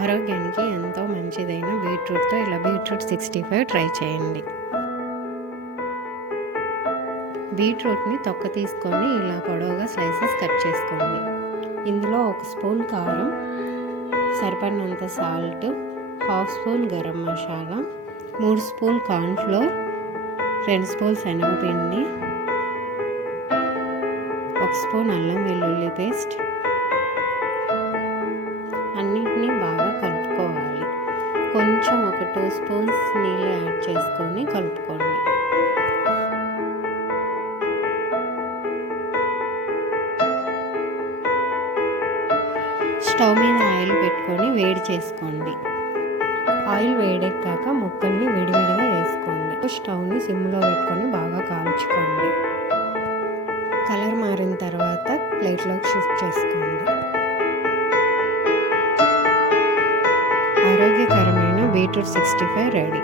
ఆరోగ్యానికి ఎంతో మంచిదైన బీట్రూట్తో ఇలా బీట్రూట్ సిక్స్టీ ఫైవ్ ట్రై చేయండి. బీట్రూట్ని తొక్క తీసుకొని ఇలా పొడవుగా స్లైసెస్ కట్ చేసుకోండి. ఇందులో ఒక స్పూన్ కారం సరిపడినంత salt half spoon garam masala మూడు స్పూన్ కార్న్ఫ్లోర్ రెండు స్పూన్ శనగపిండి ఒక స్పూన్ అల్లం వెల్లుల్లి పేస్ట్ కొంచెం ఒక టూ స్పూన్స్ నీళ్ళు యాడ్ చేసుకొని కలుపుకోండి. స్టవ్ మీద ఆయిల్ పెట్టుకొని వేడి చేసుకోండి. ఆయిల్ వేడెక్కాక ముక్కల్ని విడివిడిగా వేసుకోండి. స్టవ్ని సిమ్లో పెట్టుకొని బాగా కాల్చుకోండి. కలర్ మారిన తర్వాత ప్లేట్లోకి షిఫ్ట్ చేసుకోండి. ఆరోగ్యకర బీట్రూట్ సిక్స్టీ ఫైవ్ రెడీ